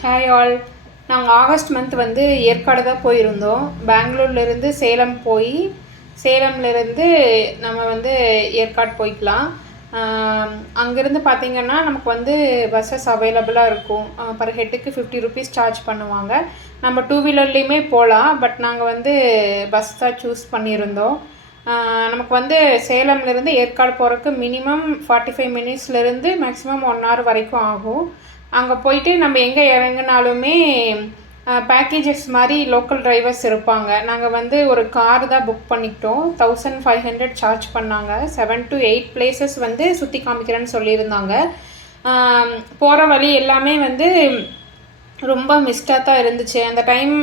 Hi all. நாங்கள் August month வந்து ஏற்காடு தான் போயிருந்தோம். பெங்களூர்லேருந்து சேலம் போய் சேலம்லேருந்து நம்ம வந்து ஏற்காடு போய்க்கலாம். அங்கேருந்து பார்த்திங்கன்னா நமக்கு வந்து பஸ்ஸஸ் அவைலபிளாக இருக்கும். பர் ஹெட்டுக்கு 50 ருபீஸ் சார்ஜ் பண்ணுவாங்க. நம்ம டூ வீலர்லேயுமே போகலாம். பட் நாங்கள் வந்து பஸ் தான் சூஸ் பண்ணியிருந்தோம். நமக்கு வந்து சேலம்லேருந்து ஏற்காடு போகிறதுக்கு மினிமம் 45 மினிட்ஸ்லேருந்து மேக்ஸிமம் 1 hour வரைக்கும் ஆகும். அங்கே போயிட்டு நம்ம எங்கே இறங்கினாலுமே பேக்கேஜஸ் மாதிரி லோக்கல் டிரைவர்ஸ் இருப்பாங்க. நாங்கள் வந்து ஒரு கார் தான் புக் பண்ணிக்கிட்டோம். 1500 சார்ஜ் பண்ணாங்க. 7 to 8 பிளேசஸ் வந்து சுற்றி காமிக்கிறேன்னு சொல்லியிருந்தாங்க. போகிற வழி எல்லாமே வந்து ரொம்ப மிஸ்டாக தான் இருந்துச்சு. அந்த டைம்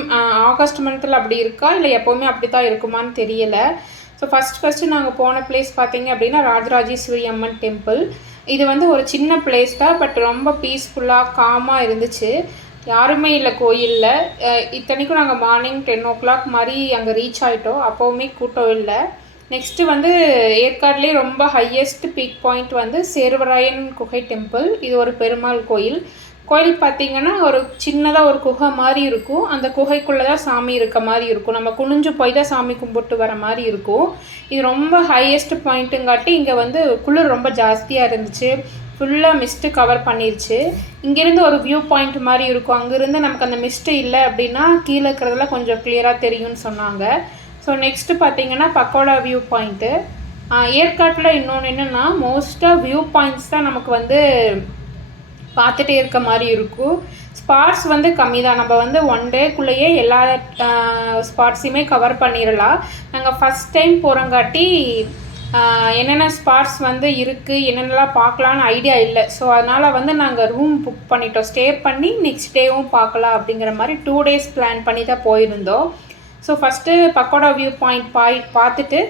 ஆகஸ்ட் மந்தில் அப்படி இருக்கா இல்லை எப்போவுமே அப்படி தான் இருக்குமான்னு தெரியலை. ஸோ ஃபஸ்ட்டு நாங்கள் போன பிளேஸ் பார்த்தீங்க அப்படின்னா ராஜராஜேஸ்வரி அம்மன் டெம்பிள். இது வந்து ஒரு சின்ன பிளேஸ் தான், பட் ரொம்ப பீஸ்ஃபுல்லாக காமாக இருந்துச்சு. யாருமே இல்லை கோயிலில். இத்தனைக்கும் நாங்கள் மார்னிங் 10 o'clock மாதிரி அங்கே ரீச் ஆகிட்டோம். அப்போவுமே கூட்டம் இல்லை. நெக்ஸ்ட்டு வந்து ஏற்காட்லேயே ரொம்ப ஹையஸ்ட் பீக் பாயிண்ட் வந்து சேர்வராயன் குகை டெம்பிள். இது ஒரு பெருமாள் கோயில். கோயில் பார்த்திங்கன்னா ஒரு சின்னதாக ஒரு குகை மாதிரி இருக்கும். அந்த குகைக்குள்ளே தான் சாமி இருக்க மாதிரி இருக்கும். நம்ம குனிஞ்சு போய் தான் சாமி கும்பிட்டு வர மாதிரி இருக்கும். இது ரொம்ப ஹையஸ்ட் பாயிண்ட்டுங்காட்டி இங்கே வந்து குளிர் ரொம்ப ஜாஸ்தியாக இருந்துச்சு. ஃபுல்லாக மிஸ்ட்டு கவர் பண்ணிருச்சு. இங்கேருந்து ஒரு வியூ பாயிண்ட் மாதிரி இருக்கும். அங்கேருந்து நமக்கு அந்த மிஸ்ட்டு இல்லை அப்படின்னா கீழே இருக்கிறதுல கொஞ்சம் கிளியராக தெரியும்னு சொன்னாங்க. ஸோ நெக்ஸ்ட்டு பார்த்திங்கன்னா பக்கோடா வியூ பாயிண்ட்டு. ஏற்காட்டில் இன்னொன்று என்னென்னா மோஸ்ட்டாக வியூ பாயிண்ட்ஸ் தான் நமக்கு வந்து பார்த்துட்டே இருக்க மாதிரி இருக்கும். ஸ்பாட்ஸ் வந்து கம்மி தான். நம்ம வந்து 1 டேக்குள்ளேயே எல்லா ஸ்பாட்ஸையுமே கவர் பண்ணிடலாம். நாங்கள் ஃபஸ்ட் டைம் போகிறங்காட்டி என்னென்ன ஸ்பாட்ஸ் வந்து இருக்குது, என்னென்னலாம் பார்க்கலான்னு ஐடியா இல்லை. ஸோ அதனால் வந்து நாங்கள் ரூம் புக் பண்ணிட்டோம். ஸ்டே பண்ணி நெக்ஸ்ட் டேவும் பார்க்கலாம் அப்படிங்கிற மாதிரி 2 days பிளான் பண்ணி தான் போயிருந்தோம். So first pakoda view point பார்த்துட்டு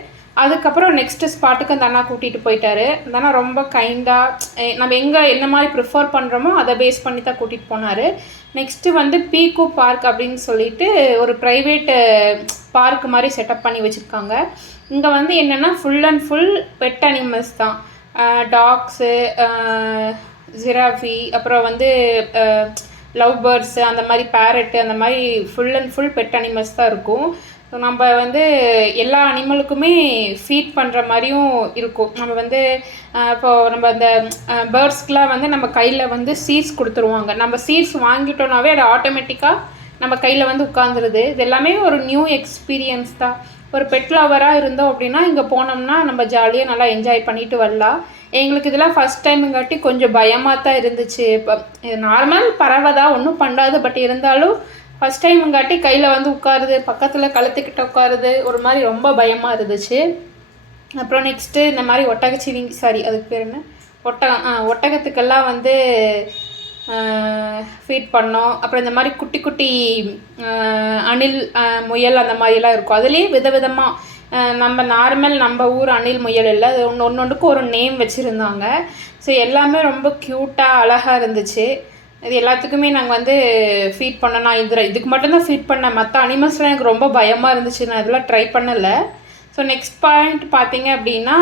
அதுக்கப்புறம் நெக்ஸ்ட்டு ஸ்பாட்டுக்கு அந்த அண்ணா கூட்டிகிட்டு போயிட்டாரு. அந்த அண்ணா ரொம்ப கைண்டாக நம்ம எங்கே என்ன மாதிரி ப்ரிஃபர் பண்ணுறோமோ அதை பேஸ் பண்ணி தான் கூட்டிகிட்டு போனார். நெக்ஸ்ட்டு வந்து பீக்கு பார்க் அப்படின்னு சொல்லிட்டு ஒரு ப்ரைவேட்டு பார்க் மாதிரி செட்டப் பண்ணி வச்சுருக்காங்க. இங்கே வந்து என்னென்னா full and full pet animals தான். டாக்ஸு, ஜிராஃபி, அப்புறம் வந்து லவ் பேர்ட்ஸு, அந்த மாதிரி பேரட்டு, அந்த மாதிரி full and full pet animals தான் இருக்கும். ஸோ நம்ம வந்து எல்லா அனிமலுக்குமே ஃபீட் பண்ணுற மாதிரியும் இருக்கும். நம்ம வந்து இப்போது நம்ம அந்த பேர்ட்ஸ்க்கெலாம் வந்து நம்ம கையில் வந்து சீட்ஸ் கொடுத்துருவாங்க. நம்ம சீட்ஸ் வாங்கிட்டோன்னாவே அது ஆட்டோமேட்டிக்காக நம்ம கையில் வந்து உட்காந்துருது. இது எல்லாமே ஒரு நியூ எக்ஸ்பீரியன்ஸ் தான். ஒரு பெட் லவராக இருந்தோம் அப்படின்னா இங்கே போனோம்னா நம்ம ஜாலியாக நல்லா என்ஜாய் பண்ணிட்டு வரலாம். எங்களுக்கு இதெல்லாம் ஃபஸ்ட் டைமுங்காட்டி கொஞ்சம் பயமாக தான் இருந்துச்சு. இப்போ நார்மல் பறவை தான், ஒன்றும் பண்ணாது. பட் இருந்தாலும் ஃபஸ்ட் டைமுங்காட்டி கையில் வந்து உட்காருது, பக்கத்தில் கழுத்துக்கிட்ட உட்காருது, ஒரு மாதிரி ரொம்ப பயமாக இருந்துச்சு. அப்புறம் நெக்ஸ்ட்டு இந்த மாதிரி அதுக்கு பேர் என்ன, ஒட்டகத்துக்கெல்லாம் வந்து ஃபீட் பண்ணோம். அப்புறம் இந்த மாதிரி குட்டி குட்டி அணில், முயல் அந்த மாதிரிலாம் இருக்கும். அதுலேயே விதவிதமாக நம்ம ஊர் அணில் முயல் இல்லை, அது ஒன்றுக்கும் ஒரு நேம் வச்சுருந்தாங்க. ஸோ எல்லாமே ரொம்ப க்யூட்டாக அழகாக இருந்துச்சு. இது எல்லாத்துக்குமே நாங்கள் வந்து ஃபீட் பண்ணோம். நான் இதுக்கு மட்டும்தான் ஃபீட் பண்ணேன். மற்ற அனிமல்ஸ்லாம் எனக்கு ரொம்ப பயமாக இருந்துச்சு. நான் இதெல்லாம் ட்ரை பண்ணலை. ஸோ நெக்ஸ்ட் பாயிண்ட் பார்த்தீங்க அப்படின்னா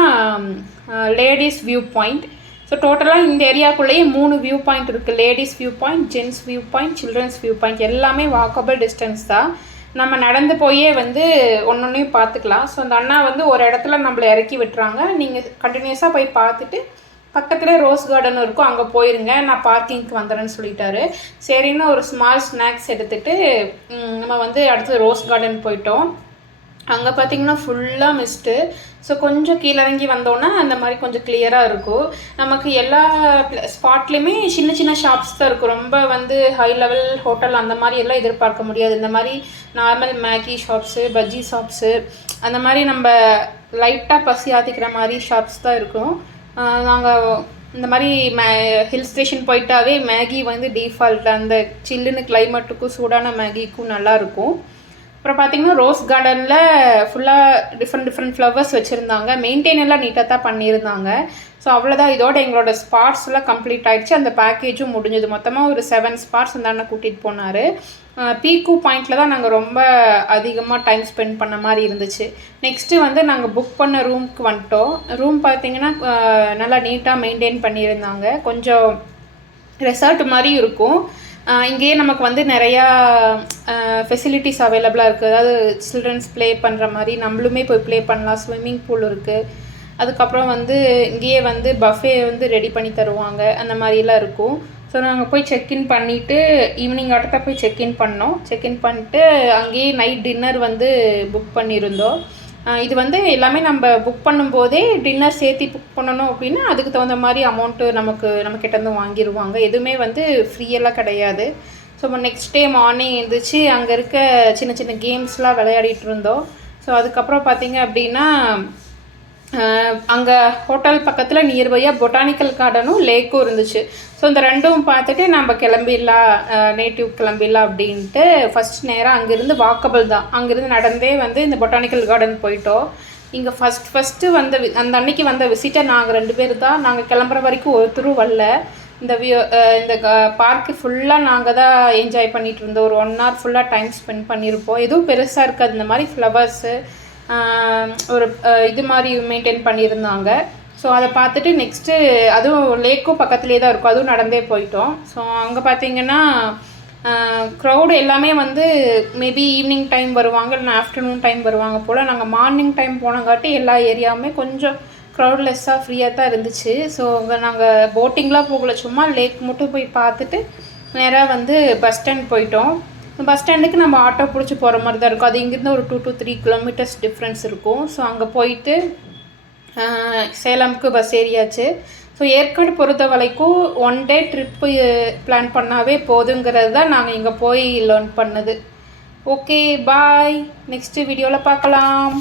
லேடிஸ் வியூ பாயிண்ட். ஸோ டோட்டலாக இந்த ஏரியாக்குள்ளேயே 3 வியூ பாயிண்ட் இருக்குது. Ladies view point, gents view point, children's view point. எல்லாமே வாக்கபிள் டிஸ்டன்ஸ் தான். நம்ம நடந்து போயே வந்து ஒன்றொன்றையும் பார்த்துக்கலாம். ஸோ அந்த அண்ணா வந்து ஒரு இடத்துல நம்மளை இறக்கி விட்டுறாங்க. நீங்கள் கண்டினியூஸாக போய் பார்த்துட்டு பக்கத்துலேயே ரோஸ் கார்டன் இருக்கும், அங்கே போயிருங்க, நான் பார்க்கிங்க்கு வந்துடுறேன்னு சொல்லிட்டாரு. சரின்னு ஒரு ஸ்மால் ஸ்நாக்ஸ் எடுத்துகிட்டு நம்ம வந்து அடுத்து ரோஸ் கார்டன் போயிட்டோம். அங்கே பார்த்திங்கன்னா ஃபுல்லாக மிஸ்ட்டு. ஸோ கொஞ்சம் கீழே இறங்கி வந்தோன்னா அந்த மாதிரி கொஞ்சம் கிளியராக இருக்கும். நமக்கு எல்லா ஸ்பாட்லேயுமே சின்ன சின்ன ஷாப்ஸ் தான் இருக்கும். ரொம்ப வந்து ஹை லெவல் ஹோட்டல் அந்த மாதிரி எல்லாம் எதிர்பார்க்க முடியாது. இந்த மாதிரி normal Maggi shops, bajji shops, அந்த மாதிரி நம்ம லைட்டாக பசி ஆற்றிக்கிற மாதிரி ஷாப்ஸ் தான் இருக்கும். நாங்கள் இந்த மாதிரி ஹில் ஸ்டேஷன் போயிட்டாவே மேகி வந்து டிஃபால்ட். அந்த சில்லுன்னு கிளைமேட்டுக்கும் சூடான மேகிக்கும் நல்லாயிருக்கும். அப்புறம் பார்த்திங்கன்னா ரோஸ் கார்டனில் ஃபுல்லாக டிஃப்ரெண்ட் ஃப்ளவர்ஸ் வச்சுருந்தாங்க. மெயின்டைன் எல்லாம் நீட்டாக தான் பண்ணியிருந்தாங்க. ஸோ அவ்வளோதான், இதோட எங்களோட ஸ்பாட்ஸ்லாம் கம்ப்ளீட் ஆகிடுச்சு. அந்த பேக்கேஜும் முடிஞ்சது. மொத்தமாக ஒரு 7 ஸ்பாட்ஸ் அந்த அண்ணன் கூட்டிகிட்டு போனார். பீக்கு பாயிண்டில் தான் நாங்கள் ரொம்ப அதிகமாக டைம் ஸ்பெண்ட் பண்ண மாதிரி இருந்துச்சு. நெக்ஸ்ட்டு வந்து நாங்கள் புக் பண்ண ரூமுக்கு வந்துட்டோம். ரூம் பார்த்திங்கன்னா நல்லா நீட்டாக மெயின்டைன் பண்ணியிருந்தாங்க. கொஞ்சம் ரெசார்ட் மாதிரி இருக்கும். இங்கேயே நமக்கு வந்து நிறையா ஃபெசிலிட்டிஸ் அவைலபிளாக இருக்குது. அதாவது சில்ட்ரன்ஸ் ப்ளே பண்ணுற மாதிரி நம்மளுமே போய் ப்ளே பண்ணலாம். ஸ்விம்மிங் பூல் இருக்குது. அதுக்கப்புறம் வந்து இங்கேயே வந்து பஃபே வந்து ரெடி பண்ணி தருவாங்க. அந்த மாதிரிலாம் இருக்கும். ஸோ நாங்கள் போய் செக்இன் பண்ணிவிட்டு ஈவினிங் ஆட்டத்தை போய் செக்இன் பண்ணோம். செக்இன் பண்ணிட்டு அங்கேயே நைட் டின்னர் வந்து புக் பண்ணியிருந்தோம். இது வந்து எல்லாமே நம்ம புக் பண்ணும்போதே டின்னர் சேர்த்து புக் பண்ணணும் அப்படின்னா அதுக்கு தகுந்த மாதிரி அமௌண்ட்டு நம்மக்கிட்டேருந்து வாங்கிடுவாங்க. எதுவுமே வந்து ஃப்ரீயெல்லாம் கிடையாது. ஸோ நெக்ஸ்ட் டே மார்னிங் எழுந்திரிச்சு அங்கே இருக்க சின்ன சின்ன கேம்ஸ்லாம் விளையாடிட்டு இருந்தோம். ஸோ அதுக்கப்புறம் பார்த்திங்க அப்படின்னா அங்கே ஹோட்டல் பக்கத்தில் நியர்பையாக பொட்டானிக்கல் கார்டனும் லேக்கும் இருந்துச்சு. ஸோ இந்த ரெண்டும் பார்த்துட்டு நம்ம கிளம்பிடலாம், நேட்டிவ் கிளம்பிடலாம் அப்படின்ட்டு ஃபஸ்ட் நேராக அங்கேருந்து வாக்கபிள் தான், அங்கேருந்து நடந்தே வந்து இந்த பொட்டானிக்கல் கார்டன் போயிட்டோம். இங்கே ஃபஸ்ட்டு அந்த அன்னைக்கு வந்த விசிட்டர் நாங்கள் 2 பேர் தான். நாங்கள் கிளம்புற வரைக்கும் ஒருத்தரும் வரல. இந்த பார்க்கு ஃபுல்லாக நாங்கள் தான் என்ஜாய் பண்ணிகிட்டு இருந்தோம். ஒரு 1 hour ஃபுல்லாக டைம் ஸ்பெண்ட் பண்ணியிருப்போம். எதுவும் பெருசாக இருக்காது, இந்த மாதிரி ஃப்ளவர்ஸு ஒரு இது மாதிரி மெயின்டைன் பண்ணியிருந்தாங்க. ஸோ அதை பார்த்துட்டு நெக்ஸ்ட்டு அதுவும் லேக்கும் பக்கத்துலேயே தான் இருக்கும், அதுவும் நடந்தே போயிட்டோம். ஸோ அங்கே பார்த்திங்கன்னா க்ரௌடு எல்லாமே வந்து மேபி ஈவினிங் டைம் வருவாங்க, இல்லைனா ஆஃப்டர்நூன் டைம் வருவாங்க போல். நாங்கள் மார்னிங் டைம் போனங்காட்டி எல்லா ஏரியாவுமே கொஞ்சம் க்ரௌட்லெஸ்ஸாக ஃப்ரீயாக தான் இருந்துச்சு. ஸோ அங்கே நாங்கள் போட்டிங்லாம் போகல, சும்மா லேக் மட்டும் போய் பார்த்துட்டு நேராக வந்து பஸ் ஸ்டாண்ட் போயிட்டோம். பஸ் ஸ்டாண்டுக்கு நம்ம ஆட்டோ பிடிச்சி போகிற மாதிரி தான் இருக்கும். அது இங்கேருந்து ஒரு 2 to 3 kilometers டிஃப்ரென்ஸ் இருக்கும். ஸோ அங்கே போயிட்டு சேலமுக்கு பஸ் ஏறியாச்சு. ஸோ ஏற்காடு பொறுத்த வரைக்கும் 1 day ட்ரிப்பு பிளான் பண்ணாவே போதுங்கிறது தான் நாங்கள் இங்கே போய் லேர்ன் பண்ணது. ஓகே, பாய். நெக்ஸ்ட்டு வீடியோவில் பார்க்கலாம்.